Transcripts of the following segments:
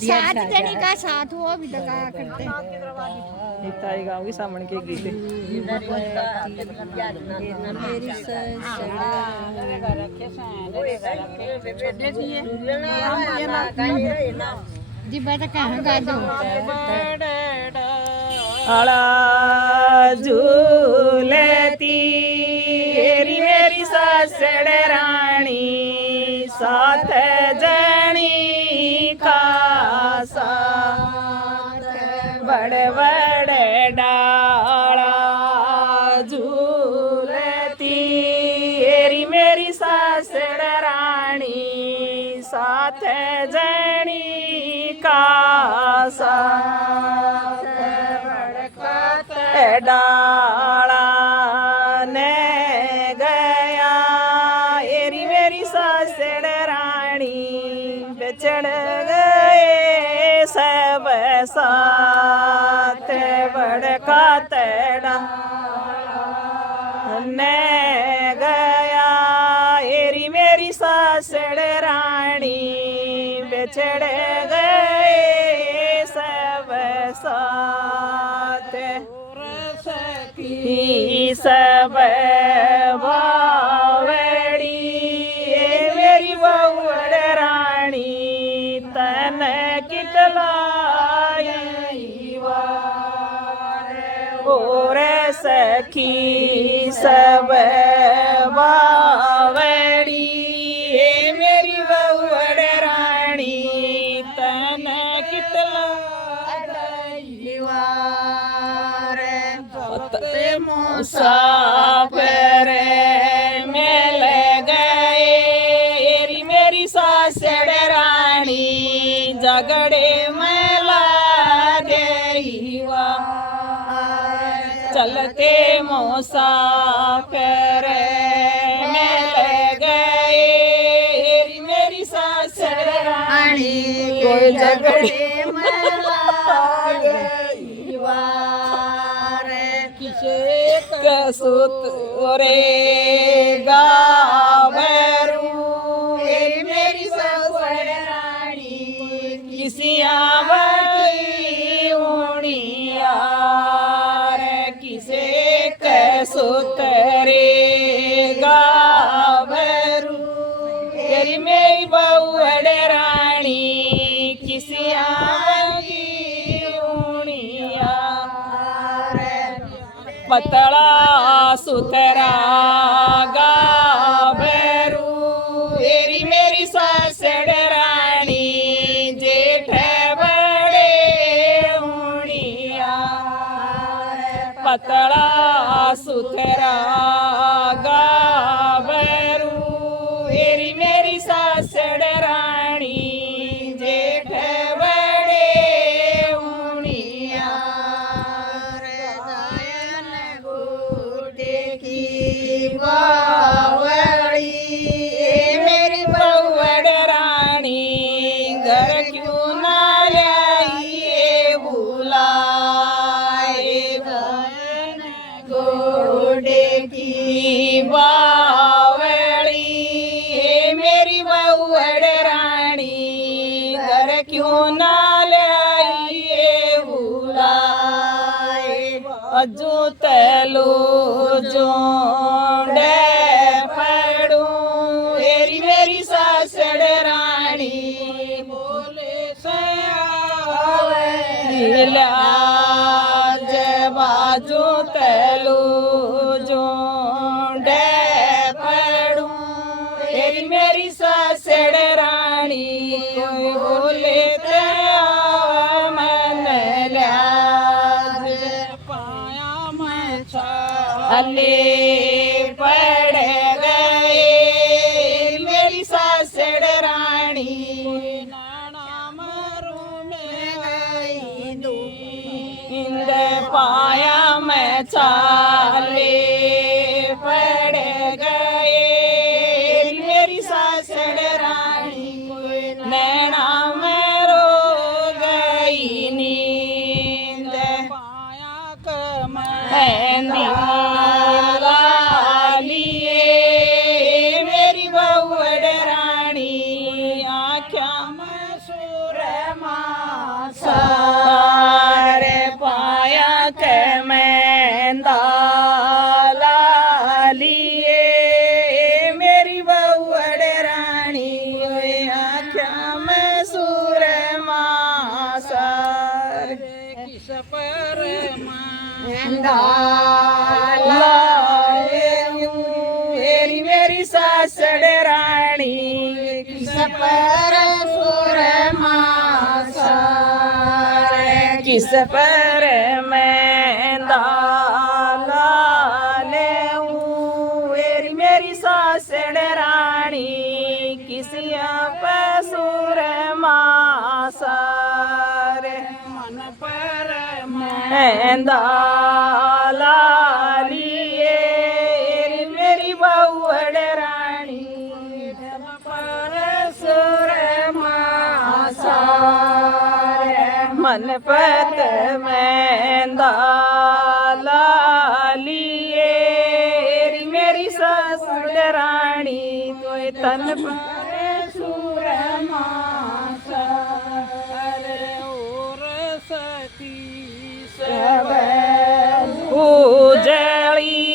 साथ जनी का साथ हो अभी तक क्या करते इतना ही गाँव की सामने के गीत जी बेटा कहाँ गा दो आला झूलती मेरी सासड़ रानी साथ जनी का साथ बड़े बड़े डाला झूलती मेरी सासड़ रानी साथ जनी का साथ डाला ने गया एरी मेरी सासड़ रानी बिछड़ गए सब साथ बड़का तड़ा ने गया एरी मेरी सासड़ रानी बिछड़ गए सब साथ सब बावड़ी मेरी बहुड़ रानी तन कितलाई और सखी सब बावड़ी मेरी बहुड़ रानी तन कितलाई मुसाफिर मिल गए मेरी सासड़ रानी झगड़े में लागे चलते मुसाफिर मिल गए मेरी सासड़ रानी कोई झगड़े में लागे कसुत रे गावरू मेरी सासड़ रानी किसिया बड़ी उड़िया किसे कसुत रे गावरू मेरी बहुड़ रानी किसिया पतला सुतरा गाभरू मेरी सासड़ रानी जेठ बड़े उड़िया पतला सुतरा गाभरू मेरी सासड़ रानी जेठ बड़े उड़िया बावड़ी मेरी बहुड़ रानी घर क्यों ना लाइए बुलाए घोड़े की बावड़ी मेरी बहुड़ रानी घर क्यों ना लाइए बुलाए अजू तलो जोड़े पड़ू मेरी सासड़ रानी बोले से लाज बाजू तलो जोड़े पड़ू मेरी सासड़ रानी कोई बोले ते मन लाज पाया मैं छाले पड़ गए मेरी सासड़ रानी नाना मरू में गई इंद पाया मैं छाले पड़ गए मेरी सासड़ रानी नैना में रो गई नींद पाया कमंदी मेरी मेरी सासड़ रानी किस पर किस पर मैं दाला लेरी मेरी सासड़ रानी किसिया पसुर मासार मन पर मैं दाला लिए मेरी बहुड़ रानी पर सुर मासार मन पत मैं दाला लिए मेरी ससुर रानी तोय तन पर सुर मासार और सती सब उजड़ी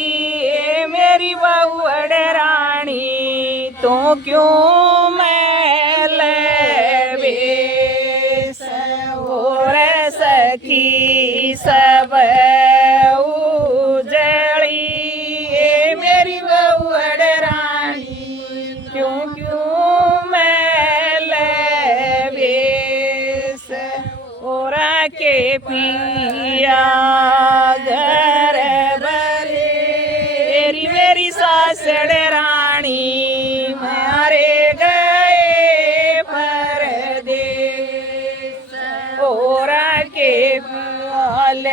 मेरी बहुड़ रानी तो क्यों मैल बेस और सखी सब उजड़ी मेरी बहुड़ रानी क्यों क्यों मैल बेस और के पिया घर बले मेरी सासड़ रानी मारे गए परदेस और के पियाल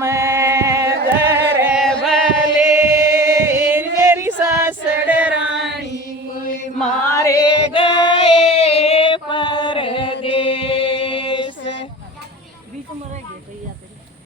में घर बले मेरी सासड़ रानी मारे गए